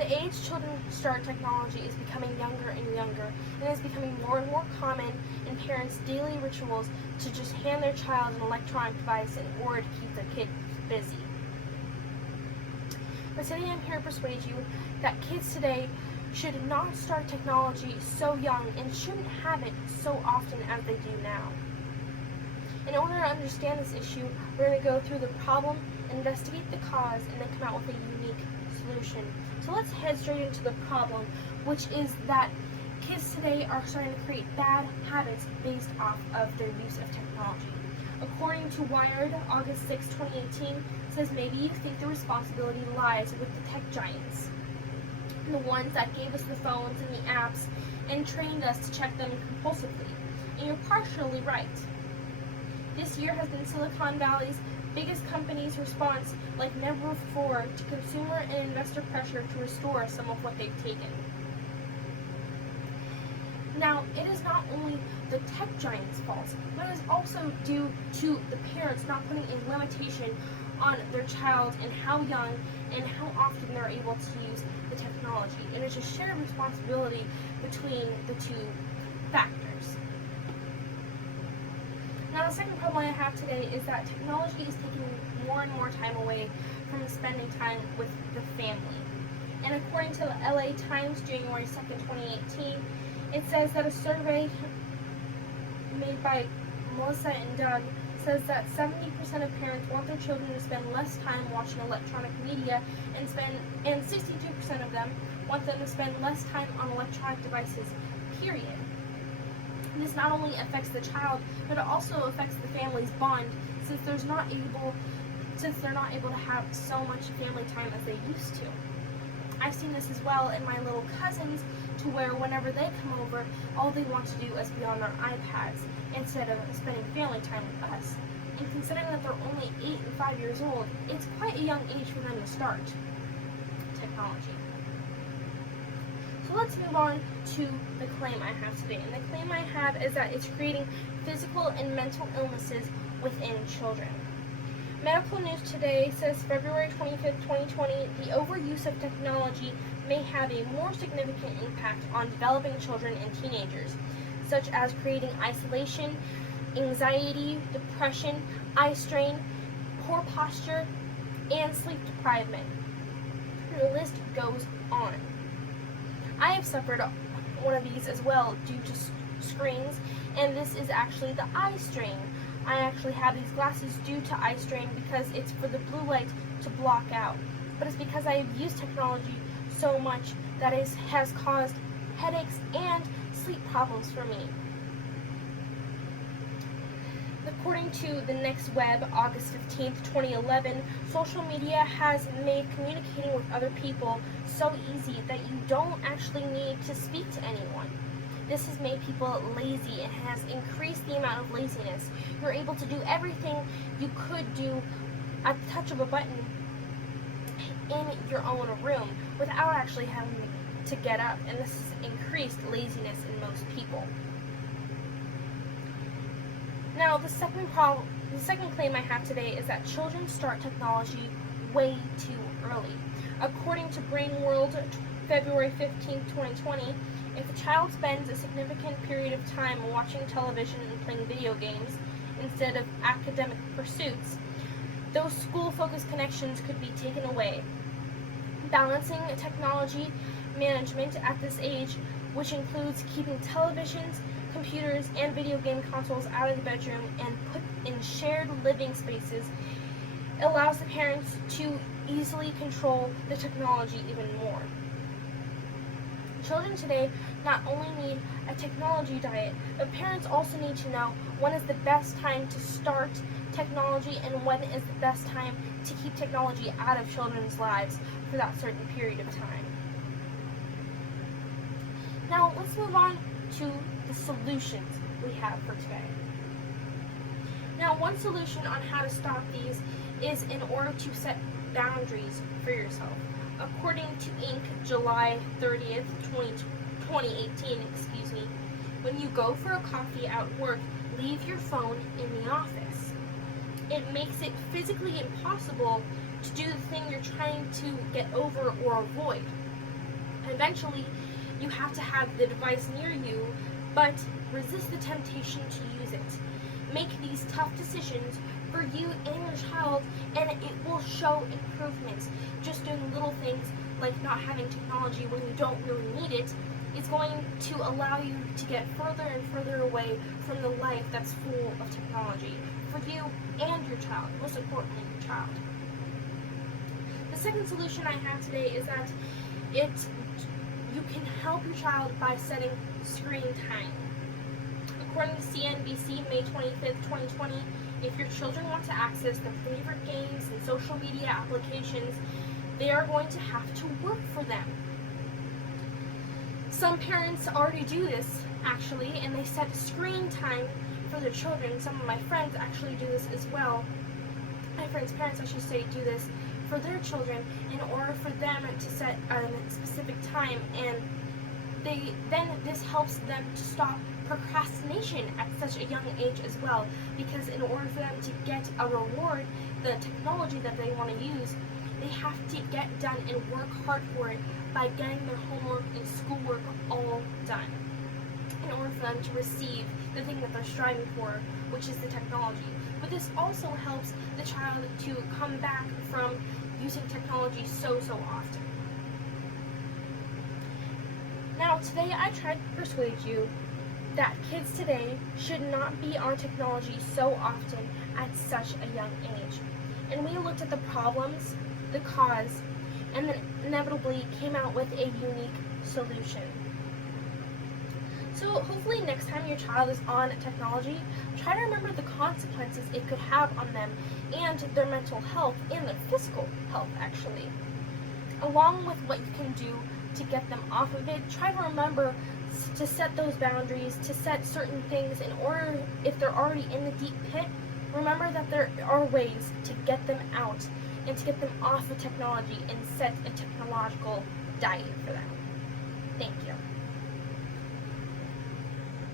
The age children start technology is becoming younger and younger, and is becoming more and more common in parents' daily rituals to just hand their child an electronic device in order to keep their kids busy. But today I'm here to persuade you that kids today should not start technology so young and shouldn't have it so often as they do now. In order to understand this issue, we're going to go through the problem, investigate the cause, and then come out with a unique solution. So let's head straight into the problem, which is that kids today are starting to create bad habits based off of their use of technology. According to Wired, August 6, 2018, says maybe you think the responsibility lies with the tech giants, the ones that gave us the phones and the apps and trained us to check them compulsively. And you're partially right. This year has been Silicon Valley's biggest company's response like never before to consumer and investor pressure to restore some of what they've taken. Now, it is not only the tech giants' fault, but it is also due to the parents not putting a limitation on their child and how young and how often they're able to use the technology. It is a shared responsibility between the two factors. Now, the second problem I have today is that technology is taking more and more time away from spending time with the family. And according to the LA Times, January 2nd, 2018, it says that a survey made by Melissa and Doug says that 70% of parents want their children to spend less time watching electronic media and 62% of them want them to spend less time on electronic devices, period. This not only affects the child, but it also affects the family's bond since they're not able to have so much family time as they used to. I've seen this as well in my little cousins, to where whenever they come over, all they want to do is be on their iPads instead of spending family time with us. And considering that they're only 8 and 5 years old, it's quite a young age for them to start technology. So let's move on to the claim I have today. And the claim I have is that it's creating physical and mental illnesses within children. Medical News Today says February 25th, 2020, the overuse of technology may have a more significant impact on developing children and teenagers, such as creating isolation, anxiety, depression, eye strain, poor posture, and sleep deprivation. The list goes on. I have suffered one of these as well due to screens, and this is actually the eye strain. I actually have these glasses due to eye strain because it's for the blue light to block out. But it's because I have used technology so much that it has caused headaches and sleep problems for me. According to the Next Web, August 15th, 2011, social media has made communicating with other people so easy that you don't actually need to speak to anyone. This has made people lazy and has increased the amount of laziness. You're able to do everything you could do at the touch of a button in your own room without actually having to get up, and this has increased laziness in most people. Now, the second claim I have today is that children start technology way too early. According to Brain World, February 15, 2020, if a child spends a significant period of time watching television and playing video games instead of academic pursuits, those school-focused connections could be taken away. Balancing technology management at this age, which includes keeping televisions, computers, and video game consoles out of the bedroom and put in shared living spaces, allows the parents to easily control the technology even more. Children today not only need a technology diet, but parents also need to know when is the best time to start technology and when is the best time to keep technology out of children's lives for that certain period of time. Now, let's move on to the solutions we have for today. Now, one solution on how to stop these is in order to set boundaries for yourself. According to Inc., July 30th, 2018, when you go for a coffee at work, leave your phone in the office. It makes it physically impossible to do the thing you're trying to get over or avoid. Eventually, you have to have the device near you, but resist the temptation to use it. Make these tough decisions for you and your child, and it will show improvements. Just doing little things like not having technology when you don't really need it is going to allow you to get further and further away from the life that's full of technology for you and your child, most importantly your child. The second solution I have today is that you can help your child by setting screen time. According to CNBC, May 25th, 2020, if your children want to access their favorite games and social media applications, they are going to have to work for them. Some parents already do this, actually, and they set screen time for their children. Some of my friends actually do this as well. My friends' parents, I should say, do this for their children in order for them to set a specific time, and then this helps them to stop procrastination at such a young age as well, because in order for them to get a reward, the technology that they want to use, they have to get done and work hard for it by getting their homework and schoolwork all done in order for them to receive the thing that they're striving for, which is the technology. But this also helps the child to come back from using technology so often. Now, today I tried to persuade you that kids today should not be on technology so often at such a young age. And we looked at the problems, the cause, and then inevitably came out with a unique solution. So hopefully next time your child is on technology, try to remember the consequences it could have on them and their mental health and their physical health, actually. Along with what you can do to get them off of it, try to remember to set those boundaries, to set certain things in order, if they're already in the deep pit, remember that there are ways to get them out and to get them off of technology and set a technological diet for them. Thank you.